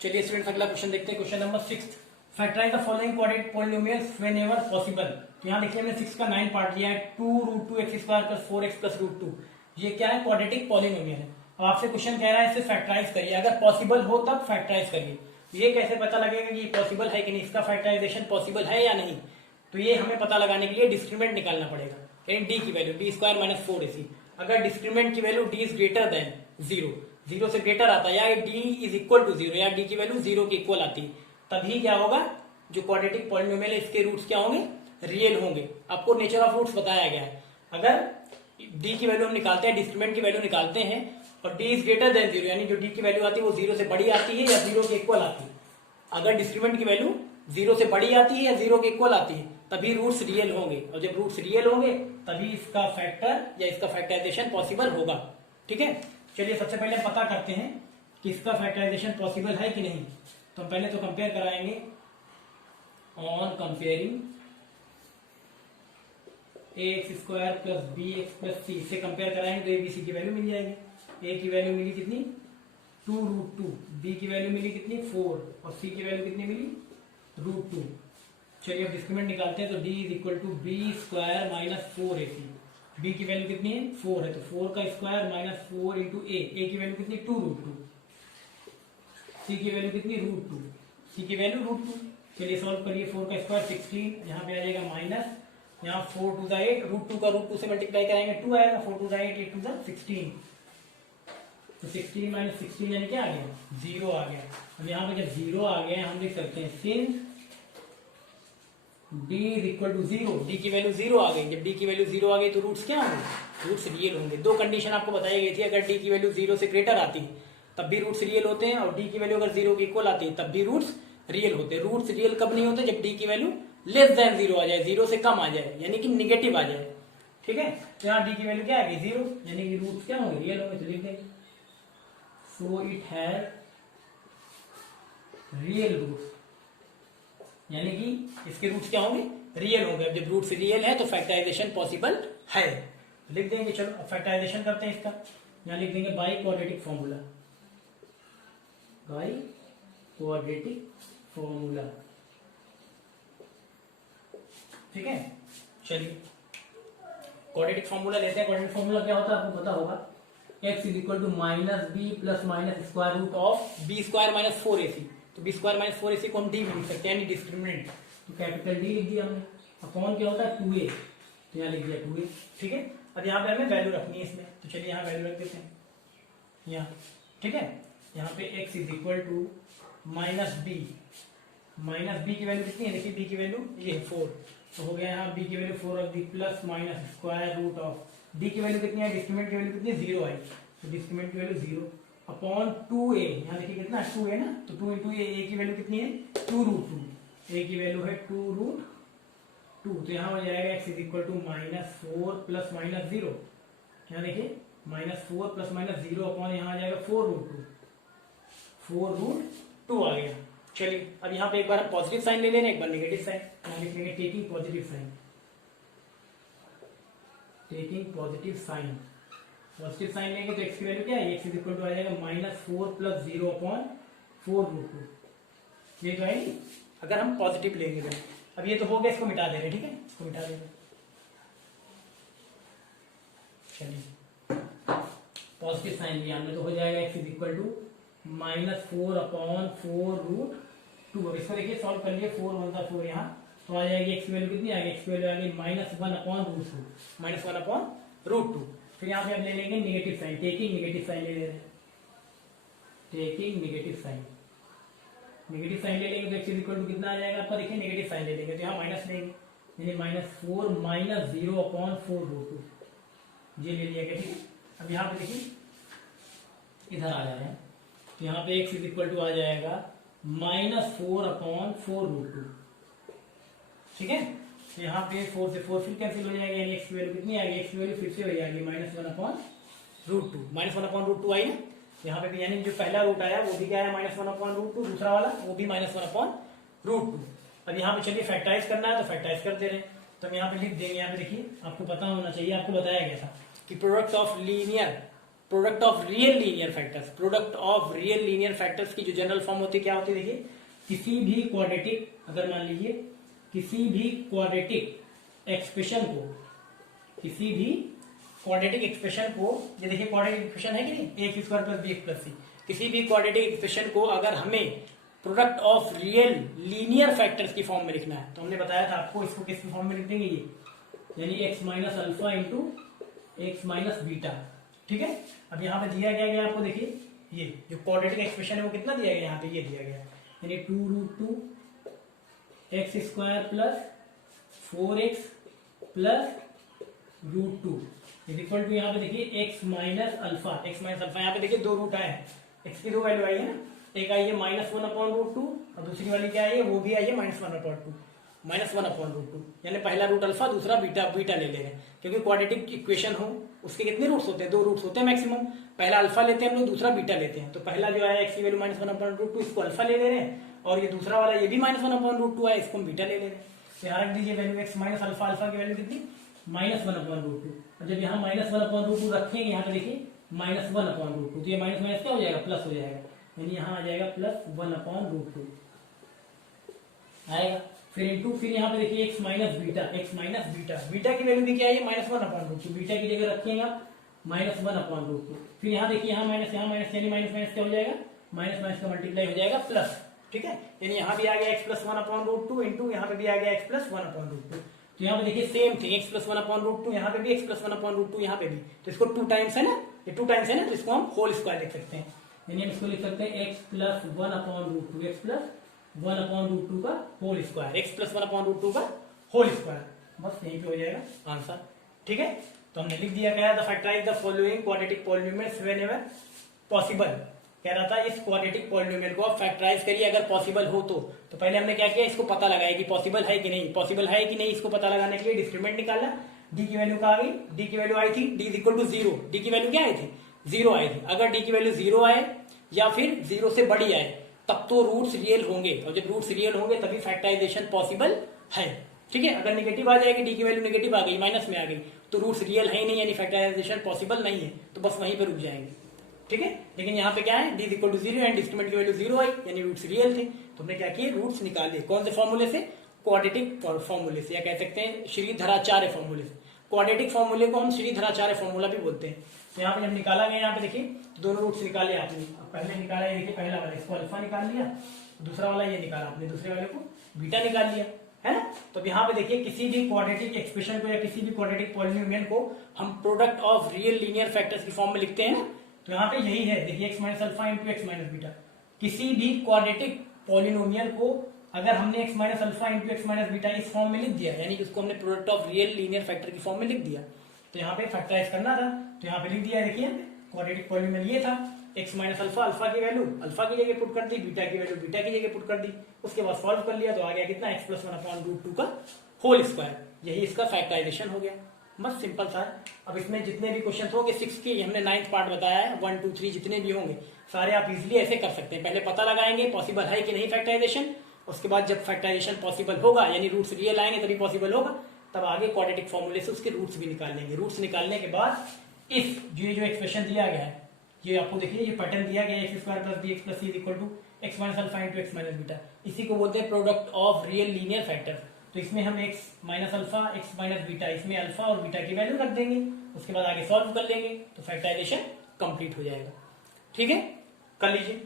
चलिए स्टूडेंट्स अगला क्वेश्चन देखते हैं। Question number 6, factorise the following quadratic polynomials whenever possible. तो यहाँ देखिए हमने 6 का 9 पार्ट लिया है, 2√2x² + 4x + √2। ये क्या है? क्वाड्रेटिक पॉलिनोमियल है। अब आपसे क्वेश्चन कह रहा है इसे फैक्टराइज करिए, अगर पॉसिबल हो तब फैक्टराइज करिए। ये कैसे पता लगेगा कि पॉसिबल है कि नहीं, इसका फैक्टराइजेशन पॉसिबल है या नहीं? तो ये हमें पता लगाने के लिए डिस्क्रिमिनेंट निकालना पड़ेगा, यानी डी की वैल्यू d² - 4ac। अगर डिस्क्रिमिनेंट की value d is greater than 0, 0 से ग्रेटर आता है, या d इज इक्वल टू 0, या d की वैल्यू 0 के इक्वल आती है, तभी क्या होगा? जो क्वाड्रेटिक पॉलिनोमियल है इसके रूट्स क्या होंगे? रियल होंगे। आपको नेचर ऑफ रूट्स बताया गया है। अगर d की वैल्यू हम निकालते हैं, डिस्क्रिमिनेंट की वैल्यू निकालते हैं और d इज ग्रेटर देन 0, यानी जो d की वैल्यू आती है वो 0 से बड़ी आती है या 0 के इक्वल आती है। अगर डिस्क्रिमिनेंट की वैल्यू 0 से बड़ी आती है या 0 के इक्वल आती है, तभी रूट्स रियल होंगे, और जब रूट्स रियल होंगे तभी इसका फैक्टर या इसका फैक्टराइजेशन पॉसिबल होगा। ठीक है, चलिए सबसे पहले पता करते हैं कि इसका फैक्टराइजेशन पॉसिबल है कि नहीं। तो हम पहले तो कंपेयर कराएंगे, on comparing ax² + bx + c से कंपेयर कराएंगे तो abc की वैल्यू मिल जाएगी। a की वैल्यू मिली कितनी? 2√2, b की वैल्यू मिली कितनी? 4, और c की वैल्यू कितनी मिली? √2। चलिए अब डिस्क्रिमिनेंट निकालते हैं, तो d is equal to b² - 4ac। b की वैल्यू कितनी है? 4 है, तो 4 का स्क्वायर माइनस 4 इंटू a की वैल्यू कितनी? 2√2। c की वैल्यू कितनी? √2, c की वैल्यू √2। चलिए सॉल्व करिए, 4 का स्क्वायर 16, यहाँ पे आ जाएगा माइनस, यहाँ 4 टू द 8, √2 का √2 से मल्टीप्लाई कराएंगे 2 आएगा, 4 टू द 8, 8 टू द 16, तो 16 - 16 यानी क्या आ गया? 0 आ गया। अब यहाँ पे जब 0 आ गया हम लिख सकते हैं since d is equal to 0, d की वैल्यू 0 आ गई। जब d की वैल्यू 0 आ गई तो रूट्स क्या होंगे? रूट्स रियल होंगे। दो कंडीशन आपको बताई गई थी, अगर d की वैल्यू 0 से ग्रेटर आती है तब भी रूट्स रियल होते हैं, और d की वैल्यू अगर 0 के इक्वल आती है तब भी रूट्स रियल होते हैं। रूट्स रियल कब नहीं होते? जब d की वैल्यू लेस देन 0 आ जाए, 0 से कम आ जाए, यानी कि निगेटिव आ जाए। ठीक है, तो यहाँ d की वैल्यू क्या आ गई? 0, यानी कि रूट्स क्या होंगे? रियल होंगे। तो लिख देंगे so it has real roots, यानी कि इसके रूट्स क्या होंगे? रियल होंगे। अब जब रूट्स रियल है तो फैक्टराइजेशन पॉसिबल है, लिख देंगे। चलो अब फैक्टराइजेशन करते हैं इसका। यहाँ लिख देंगे by quadratic formula, by quadratic formula. ठीक है, चलिए क्वाड्रेटिक फॉर्मूला लेते हैं। क्वाड्रेटिक फॉर्मूला क्या होता है आपको पता होगा, x is equal to -b + square root of b² - 4ac। तो b² - 4ac को हम d में लिख सकते हैं, यानी डिस्क्रिमिनेंट। तो कैपिटल D लिख दिया हमने। अपॉन क्या होता है? 2a, तो यहाँ लिख दिया 2a। ठीक है, अब यहाँ पे हमें वैल्यू रखनी है इसमें, तो चलिए यहाँ वैल्यू रख देते हैं यहाँ। ठीक है, यहाँ पे x is equal to -b, -b की वैल्यू कितनी है? देखिए b की वैल्यू ये है 4, तो हो गया यहाँ b की वैल्यू 4 रख दी, plus minus square root of d की वैल्यू कितनी है? डिस्क्रिमिनेंट की वैल्यू कितनी? 0 आई, तो डिस्क्रिमिनेंट की वैल्यू 0 अपॉन 2a। यहाँ देखिए कितना 2 है ना, तो 2 इंटू a की वैल्यू कितनी है? 2√2, a की वैल्यू है 2√2, तो यहाँ हो जाएगा x इज इक्वल टू -4 + -0। यहाँ देखिए -4 + -0 अपॉन यहाँ आ जाएगा 4√2, 4√2 आ गया। चलिए अब यहाँ पे एक बार हम पॉजिटिव साइन ले लेंगे, एक बार नेगेटिव साइन। यहाँ लिख लेंगे taking positive sign, taking positive sign. Positive sign लेंगे तो x की वैल्यू क्या है? x इज इक्वल टू आ जाएगा -4 + 0 अपॉन 4√2। ये तो है नहीं, अगर हम पॉजिटिव लेंगे तो। अब ये तो हो गया, इसको मिटा दे रहे। ठीक है, इसको मिटा दे रहे। चलिए पॉजिटिव साइन लिया हमने, तो हो जाएगा x is equal to -4 upon 4√2। अब इसको देखिए सॉल्व कर लिए, 4 1 4 यहाँ, तो आ जाएगी x की वैल्यू कितनी आ गई? x की वैल्यू आ गई -1 अपॉन √2, -1 अपॉन √2। फिर यहाँ पे हम ले लेंगे negative sign, taking negative sign ले रहे हैं, taking negative sign. Negative sign ले लेंगे तो x इज इक्वल टू कितना आ जाएगा आपका? देखिए नेगेटिव साइन ले लेंगे तो यहाँ माइनस लेंगे, यानी -4 - 0 अपॉन 4√2, ये ले लिया गया। ठीक, अब यहाँ पे देखिए इधर आ जा रहे हैं, तो यहाँ पे x इज इक्वल टू आ जाएगा -4 अपॉन 4√2। ठीक है, तो यहाँ पे 4 से 4 फिर कैंसिल हो जाएगा, यानी x की वैल्यू कितनी आएगी? x की वैल्यू फिर से हो जाएगी -1 अपॉन √2, -1 अपॉन √2 आई ना यहाँ पे भी, यानी जो पहला रूट आया वो भी क्या है? -1 अपॉन √2, दूसरा वाला वो भी -1 अपॉन √2। अब यहाँ पे चलिए फैक्टराइज करना है तो फैक्टराइज कर दे रहे हैं, तो हम यहाँ पे लिख देंगे। यहाँ पे देखिए आपको पता होना चाहिए, आपको बताया गया था कि product of linear product of real linear factors. Product of real linear factors की जो जनरल फॉर्म होती है क्या होती है, देखिए किसी भी क्वाड्रेटिक, अगर मान लीजिए किसी भी क्वाड्रेटिक एक्सप्रेशन को, किसी भी क्वाड्रेटिक एक्सप्रेशन को, ये देखिए क्वाड्रेटिक एक्सप्रेशन है कि नहीं, x square plus b x plus c, किसी भी क्वाड्रेटिक एक्सप्रेशन को अगर हमें product of real linear factors की फॉर्म में लिखना है, तो हमने बताया था आपको इसको किस फॉर्म में लिख देंगे, ये यानी x minus alpha into x minus beta. ठीक है, अब यहाँ पे दिया गया आपको, देखिए ये जो क्वाड्रेटिक एक्सप्रेशन है वो कितना दिया गया, यहाँ पे ये दिया गया यानी 2√2 x square plus 4x plus √2 is equal to, यहाँ पे देखिए x माइनस अल्फा, यहाँ पे देखिए दो रूट आए हैं, x की दो वैल्यू आई है ना, एक आई है -1/√2 और दूसरी वाली क्या आई है, वो भी आई है -1/2, -1/√2, यानी पहला रूट अल्फा, दूसरा बीटा ले ले रहे हैं, क्योंकि क्वाड्रेटिक इक्वेशन हो उसके कितने रूट्स होते हैं, दो रूट्स होते हैं मैक्सिमम। पहला अल्फा लेते हैं हम लोग, दूसरा बीटा लेते हैं, तो पहला जो है x की वैल्यू -1/√2, इसको अल्फा ले रहे हैं, और ये दूसरा वाला ये भी -1/√2 है, इसको हम बीटा ले रहे हैं। तो यहाँ रख दीजिए value x minus alpha, alpha की वैल्यू कितनी, -1/√2, और जब यहाँ -1/√2 रखेंगे, यहाँ पे देखिए -1/√2, तो ये माइनस माइनस क्या हो जाएगा, प्लस हो जाएगा, यानी यहाँ आ जाएगा +1/√2 आएगा। फिर यहाँ पे देखिए x माइनस बीटा, बीटा की वैल्यू भी क्या है, -1/√2, बीटा की जगह रखिएगा -1/√2। फिर यहाँ देखिए यहाँ माइनस यानी माइनस माइनस क्या हो जाएगा, माइनस माइनस का मल्टीप्लाई हो जाएगा प्लस। ठीक है, यानी यहाँ भी आ गया x + 1/√2 इंटू यहाँ पे भी आ गया x + 1/√2। तो यहाँ पे देखिए सेम थिंग, x + 1/√2, यहाँ पे भी x + 1/√2, यहाँ पे भी, तो इसको 2 टाइम्स है ना, ये 2 टाइम्स है ना, तो इसको हम होल स्क्वायर लिख सकते हैं, यानी हम इसको लिख सकते हैं x + 1/√2, x + 1/√2 का होल स्क्वायर, x + 1/√2 का होल स्क्वायर, बस यहीं पे हो जाएगा आंसर। ठीक है, तो हमने लिख दिया, क्या the factorise the following quadratic polynomials whenever possible, कह रहा था इस क्वाड्रेटिक पॉलिनोमियल को आप फैक्टराइज करिए अगर पॉसिबल हो तो पहले हमने क्या किया, इसको पता लगाया कि पॉसिबल है कि नहीं, पॉसिबल है कि नहीं, इसको पता लगाने के लिए डिस्क्रिमिनेंट निकाला, डी की वैल्यू कहाँ गई, डी की वैल्यू आई थी d = 0, डी की वैल्यू क्या आई थी, 0 आई थी। अगर डी की वैल्यू 0 आए या फिर 0 से बड़ी आए तब तो रूट्स रियल होंगे, और जब रूट्स रियल होंगे तभी फैक्टराइजेशन पॉसिबल है। ठीक है, अगर नेगेटिव आ जाएगी, डी की वैल्यू नेगेटिव आ गई, माइनस में आ गई, तो रूट्स रियल है ही नहीं, यानी फैक्टराइजेशन पॉसिबल नहीं है, तो बस वहीं पे रुक जाएंगे। ठीक है, लेकिन यहाँ पे क्या है, d = 0 एंड डिस्क्रिमिनेंट की वैल्यू 0 आई, यानी रूट्स रियल थे, तो हमने क्या किए, रूट्स निकाले, कौन से फॉर्मूले से, क्वाड्रेटिक फॉर्मूले से, या कह सकते हैं श्रीधराचार्य फॉर्मूले से। क्वाड्रेटिक फॉर्मूले को हम श्रीधराचार्य फॉर्मूला भी बोलते हैं। तो यहाँ पे जब निकाला गया, यहाँ पे देखिए तो दोनों रूट्स निकाले आपने, पहले निकाला ये देखिए, पहला वाला इसको अल्फा निकाल लिया, दूसरा वाला ये निकाला आपने, दूसरे वाले को बीटा निकाल लिया, है ना। तो यहाँ पे देखिए किसी भी क्वाड्रेटिक एक्सप्रेशन को या किसी भी क्वाड्रेटिक पॉलिनोमियल को हम product of real linear factors की फॉर्म में लिखते हैं ना, तो यहाँ पे यही है, देखिए x minus alpha into x minus beta. किसी भी क्वाड्रेटिक पॉलिनोमियल को अगर हमने x minus alpha into x minus beta इस फॉर्म में लिख दिया, यानी कि उसको हमने product of real linear factor की फॉर्म में लिख दिया, तो यहाँ पे फैक्टराइज करना था, तो यहाँ पे लिख दिया, देखिए क्वाड्रेटिक पॉलिनोमियल ये था, x माइनस अल्फा, अल्फा की वैल्यू अल्फा की जगह पुट कर दी, बीटा की वैल्यू बीटा की जगह पुट कर दी, उसके बाद सॉल्व कर लिया, तो आ गया कितना, x + 1/√2 का होल स्क्वायर, यही इसका फैक्टराइजेशन हो गया, बस सिंपल सा। अब इसमें जितने भी क्वेश्चन होंगे 6 के, हमने 9th पार्ट बताया है, 1 2 3 जितने भी होंगे सारे आप इजिली ऐसे कर सकते हैं। पहले पता लगाएंगे पॉसिबल है कि नहीं फैक्टराइजेशन, उसके बाद जब फैक्टराइजेशन पॉसिबल होगा, यानी रूट्स रियल आएंगे तभी पॉसिबल होगा, तब आगे क्वाड्रेटिक फॉर्मूले से उसके रूट्स भी निकाल लेंगे। रूट्स निकालने के बाद इफ ये जो एक्सप्रेशन दिया गया है, ये आपको देखिए ये पैटर्न दिया गया है, x² + bx + c = x minus alpha into x minus beta, इसी को बोलते हैं product of real linear factor. तो इसमें हम x minus alpha, x minus beta, इसमें अल्फा और बीटा की वैल्यू रख देंगे, उसके बाद आगे सॉल्व कर लेंगे, तो फैक्टराइजेशन कंप्लीट हो जाएगा। ठीक है, कर लीजिए।